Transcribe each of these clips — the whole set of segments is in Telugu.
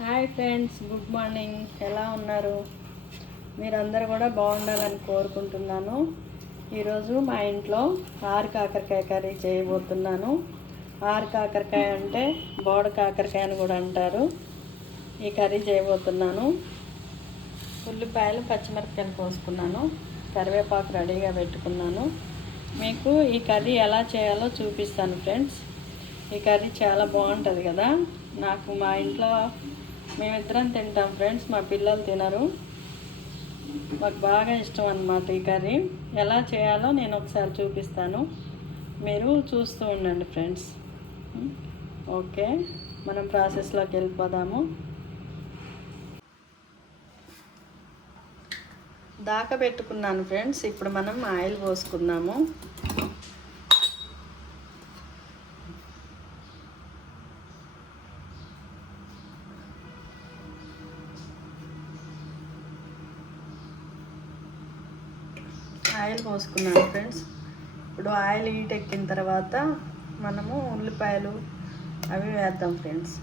Hi friends, good morning. ఎలా ఉన్నారు? మీరందరూ కూడా బాగుండాలని కోరుకుంటున్నాను. ఈరోజు మా ఇంట్లో ఆరు కాకరకాయ కర్రీ చేయబోతున్నాను. ఆరు కాకరకాయ అంటే బోడ కాకరకాయ అని కూడా అంటారు. ఈ కర్రీ చేయబోతున్నాను. ఉల్లిపాయలు, పచ్చిమిరపకాయలు కోసుకున్నాను. కరివేపాకు రెడీగా పెట్టుకున్నాను. మీకు ఈ కర్రీ ఎలా చేయాలో చూపిస్తాను ఫ్రెండ్స్. ఈ కర్రీ చాలా బాగుంటుంది కదా. నాకు మా ఇంట్లో మేమిద్దరం తింటాం ఫ్రెండ్స్, మా పిల్లలు తినరు. మాకు బాగా ఇష్టం అన్నమాట ఈ కర్రీ. ఎలా చేయాలో నేను ఒకసారి చూపిస్తాను, మీరు చూస్తూ ఉండండి ఫ్రెండ్స్. ఓకే, మనం ప్రాసెస్లోకి వెళ్ళిపోదాము. దాకా పెట్టుకున్నాను ఫ్రెండ్స్. ఇప్పుడు మనం ఆయిల్ పోసుకుందాము. ఆయిల్ పోసుకున్నాను ఫ్రెండ్స్. ఇప్పుడు ఆయిల్ హీట్ ఎక్కిన తర్వాత మనము ఉల్లిపాయలు అవి వేద్దాం ఫ్రెండ్స్.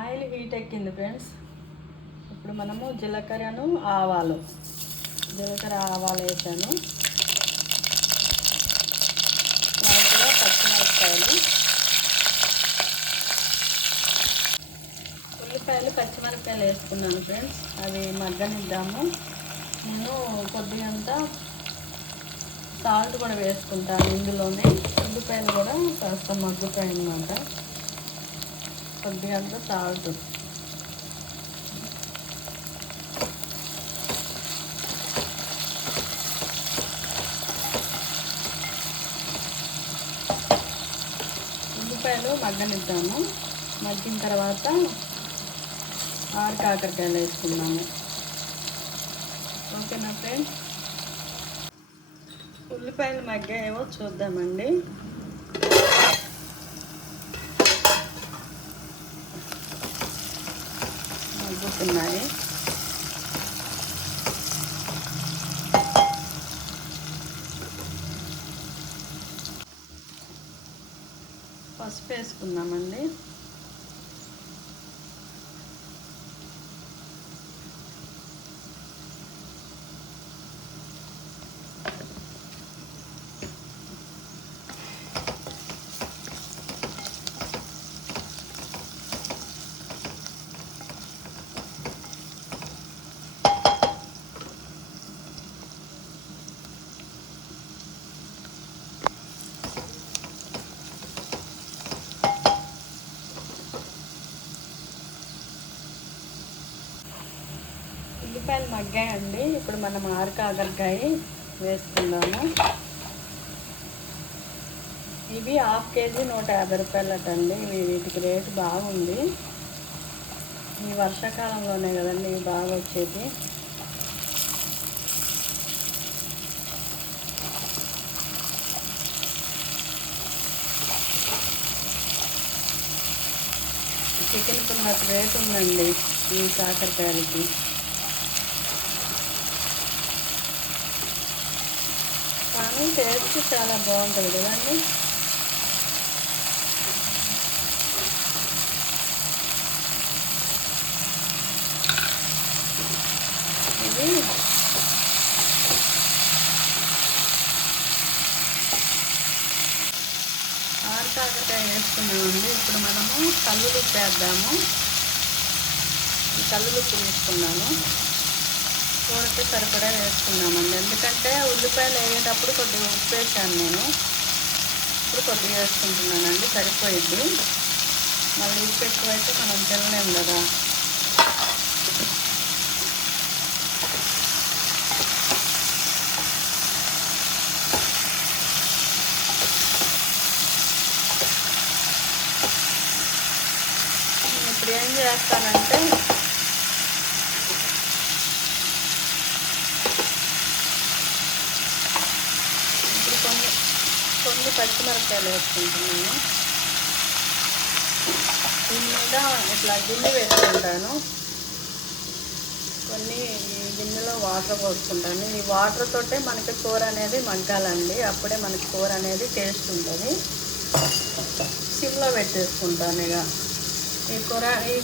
ఆయిల్ హీట్ ఎక్కింది ఫ్రెండ్స్. ఇప్పుడు మనము జీలకర్ర ఆవాలు వేసాను. లైట్గా పచ్చిమిరపకాయలు, ఉల్లిపాయలు, పచ్చిమిరపకాయలు వేసుకున్నాను ఫ్రెండ్స్. అవి మగ్గనిద్దాము. నేను కొద్దిగంత సాల్ట్ కూడా వేసుకుంటాను ఇందులోనే. ఉల్లిపాయలు కూడా కాస్త మగ్గుతాయి అన్నమాట. కొద్దిగంత సాల్ట్. ఉల్లిపాయలు మగ్గనిద్దాము. మగ్గిన తర్వాత ఆరు కాకరకాయలు వేసుకున్నాము. ఓకేనా ఫ్రెండ్స్? ఉల్లిపాయలు మగ్గాయేమో చూద్దామండి. మగ్గుతున్నాయి. పసుపు వేసుకున్నామండి. ఉల్లిపాయలు మగ్గాయండి. ఇప్పుడు మనం ఆరు కాకరకాయ వేసుకుందాము. ఇవి హాఫ్ కేజీ 150 రూపాయలటండి. వీటికి రేటు బాగుంది. ఈ వర్షాకాలంలోనే కదండి ఇవి బాగా వచ్చేది. చికెన్కి ఉన్నట్టు రేటు ఉందండి ఈ కాకరకాయలకి. కానీ టేస్ట్ చాలా బాగుంటుంది కదండి. ఇది ఆరు కాకరకాయ వేసుకున్నామండి. ఇప్పుడు మనము కల్లులుప్పు వేద్దాము. ఈ కల్లులుప్పు తీసుకున్నాను. కూరకి సరిపడా వేసుకున్నామండి. ఎందుకంటే ఉల్లిపాయలు వేసేటప్పుడు కొద్దిగా ఉప్పు వేసాను నేను. ఇప్పుడు కొద్దిగా వేసుకుంటున్నానండి, సరిపోయిద్ది. మళ్ళీ ఉప్పు ఎక్కువైతే మనం తినలేము కదా. ఇప్పుడు ఏం చేస్తానంటే కొన్ని పచ్చిమిరపకాయలు వేసుకుంటున్నాను. దీని మీద ఇట్లా గిన్నె వేసుకుంటాను. కొన్ని గిన్నెలో వాటర్ పోసుకుంటాను. ఈ వాటర్ తోటే మనకి కూర అనేది మగ్గాలండి. అప్పుడే మనకి కూర అనేది టేస్ట్ ఉంటుంది. సిమ్లో పెట్టేసుకుంటాను ఇక. ఈ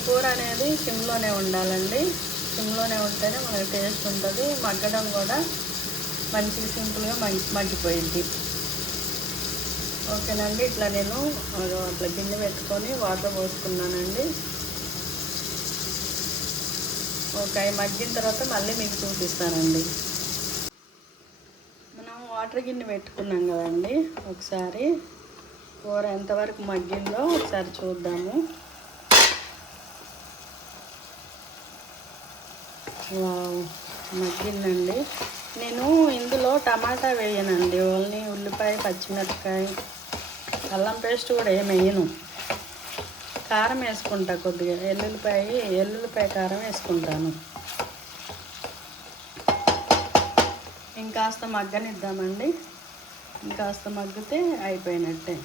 కూర అనేది సిమ్లోనే ఉండాలండి. సిమ్లోనే ఉంటేనే మనకి టేస్ట్ ఉంటుంది. మగ్గడం కూడా మంచి సింపుల్గా మగ్గిపోయింది. ఓకేనండి. ఇట్లా నేను అట్లా గిన్నె పెట్టుకొని వాటర్ పోసుకున్నానండి. ఓకే, మగ్గిన తర్వాత మళ్ళీ మీకు చూపిస్తానండి. మనం వాటర్ గిన్నె పెట్టుకున్నాం కదండి. ఒకసారి కూర ఎంతవరకు మగ్గిందో ఒకసారి చూద్దాము. మగ్గిందండి. నేను ఇందులో టమాటా వేయనండి. ఓన్లీ ఉల్లిపాయ, పచ్చిమిరపకాయ, అల్లం పేస్ట్ కూడా ఏమి వేయను. కారం వేసుకుంటా కొద్దిగా, ఎల్లుల్లిపాయ కారం వేసుకుంటాను. ఇంకాస్త మగ్గనిద్దామండి. ఇంకాస్త మగ్గితే అయిపోయినట్టే.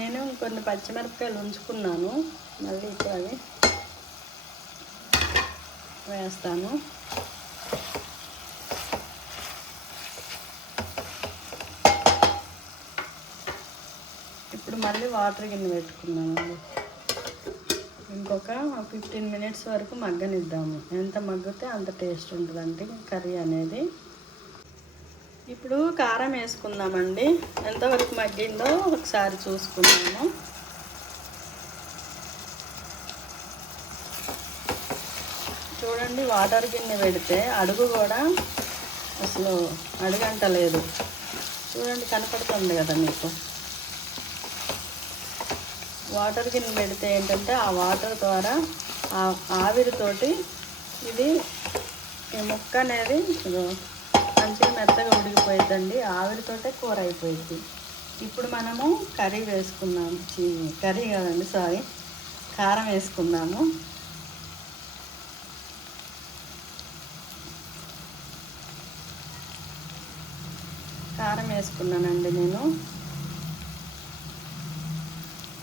నేను కొన్ని పచ్చిమిరపకాయలు ఉంచుకున్నాను, మళ్ళీ ఇప్పుడు అవి వేస్తాను. ఇప్పుడు మళ్ళీ వాటర్ గిన్నె పెట్టుకున్నామండి. ఇంకొక 15 మినిట్స్ వరకు మగ్గనిద్దాము. ఎంత మగ్గితే అంత టేస్ట్ ఉంటుందండి కర్రీ అనేది. ఇప్పుడు కారం వేసుకుందామండి. ఎంతవరకు మగ్గిందో ఒకసారి చూసుకున్నాము. చూడండి, వాటర్ గిన్నె పెడితే అడుగు కూడా అసలు అడుగంటలేదు. చూడండి, కనపడుతుంది కదా మీకు. వాటర్ గిన్నె పెడితే ఏంటంటే ఆ వాటర్ ద్వారా ఆ ఆవిరితోటి ఇది ఈ ముక్క అనేది మంచిగా మెత్తగా ఉడికిపోయిద్దండి. ఆవిరితోటే కూర అయిపోయింది. ఇప్పుడు మనము కర్రీ వేసుకున్నాము. కర్రీ కాదండి, సారీ, కారం వేసుకుందాము. కారం వేసుకున్నానండి నేను.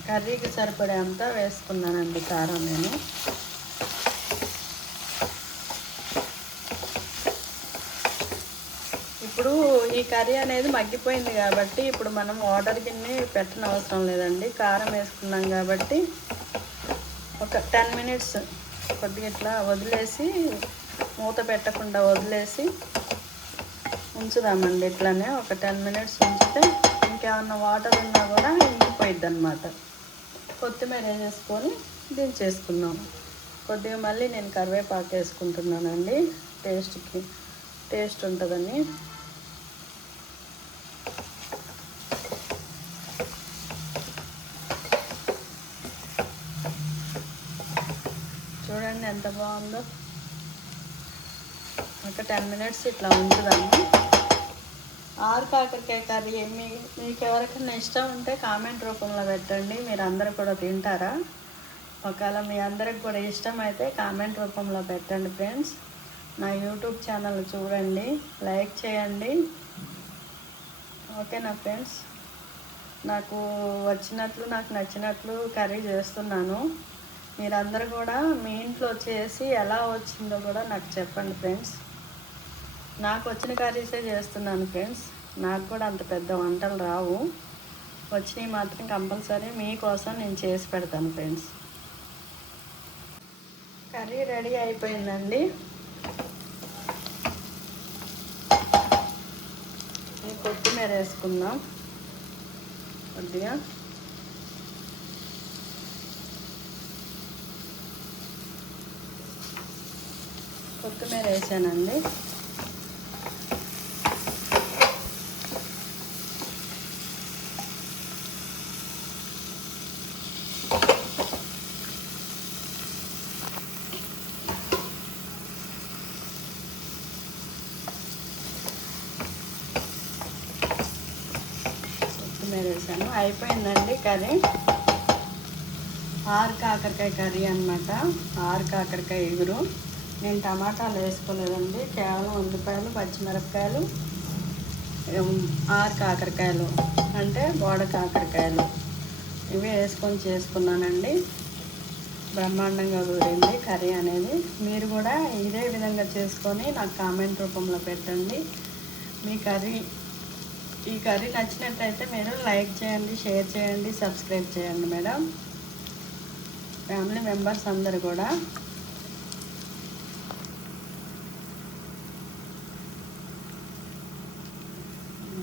కర్రీకి సరిపడేంత వేసుకున్నానండి కారం నేను. ఇప్పుడు ఈ కర్రీ అనేది మగ్గిపోయింది కాబట్టి ఇప్పుడు మనం వాటర్ గిన్నె పెట్టనవసరం లేదండి. కారం వేసుకున్నాం కాబట్టి ఒక 10 మినిట్స్ కొద్దిగా ఇట్లా వదిలేసి, మూత పెట్టకుండా వదిలేసి ఉంచుదామండి. ఇట్లానే ఒక 10 మినిట్స్ ఉంచితే ఇంకేమన్నా వాటర్ ఉన్నా కూడా ఇంకిపోయిద్ది అన్నమాట. కొత్తిమీర వేసేసుకొని దించేసుకున్నాం. కొద్దిగా మళ్ళీ నేను కరివేపాకు వేసుకుంటున్నానండి, టేస్ట్ ఉంటుందని. చూడండి ఎంత బాగుందో. ఒక 10 మినిట్స్ ఇట్లా ఉంచుదాము. ఆరు కాకరకాయ కర్రీ మీకు ఎవరికైనా ఇష్టం ఉంటే కామెంట్ రూపంలో పెట్టండి. మీరు అందరూ కూడా తింటారా? ఒకవేళ మీ అందరికి కూడా ఇష్టమైతే కామెంట్ రూపంలో పెట్టండి ఫ్రెండ్స్. నా యూట్యూబ్ ఛానల్ చూడండి, లైక్ చేయండి. ఓకేనా ఫ్రెండ్స్? నాకు వచ్చినట్లు, నాకు నచ్చినట్లు కర్రీ చేస్తున్నాను. మీరందరూ కూడా మీ ఇంట్లో చేసి ఎలా వచ్చిందో కూడా నాకు చెప్పండి ఫ్రెండ్స్. నాకు వచ్చిన కర్రీసే చేస్తున్నాను ఫ్రెండ్స్. నాకు కూడా అంత పెద్ద వంటలు రావు. వచ్చినవి మాత్రం కంపల్సరీ మీకోసం నేను చేసి పెడతాను ఫ్రెండ్స్. కర్రీ రెడీ అయిపోయిందండి. కొత్తిమీర వేసుకుందాం కొద్దిగా. కొత్తిమీర వేసానండి. వేసాను. అయిపోయిందండి కర్రీ. ఆరు కాకరకాయ కర్రీ అన్నమాట. ఆరు కాకరకాయ ఎగురు. నేను టమాటాలు వేసుకోలేదండి, కేవలం ఉల్లిపాయలు, పచ్చిమిరపకాయలు, 6 కాకరకాయలు అంటే బోడ కాకరకాయలు ఇవి వేసుకొని చేసుకున్నానండి. బ్రహ్మాండంగా కుదిరింది కర్రీ అనేది. మీరు కూడా ఇదే విధంగా చేసుకొని నాకు కామెంట్ రూపంలో పెట్టండి. ఈ కర్రీ నచ్చినట్లయితే మీరు లైక్ చేయండి, షేర్ చేయండి, సబ్స్క్రైబ్ చేయండి మేడం. ఫ్యామిలీ మెంబర్స్ అందరు కూడా.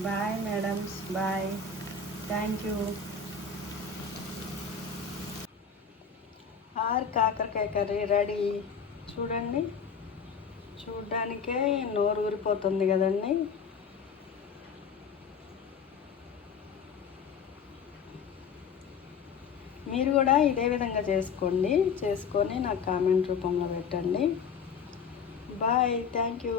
Bye madams, bye, thank you. కాకరకాయ కర్రీ రెడీ. చూడండి, చూడ్డానికే నోరు ఊరిపోతుంది కదండి. మీరు కూడా ఇదే విధంగా చేసుకొని నాకు కామెంట్ రూపంలో పెట్టండి. Bye, thank you.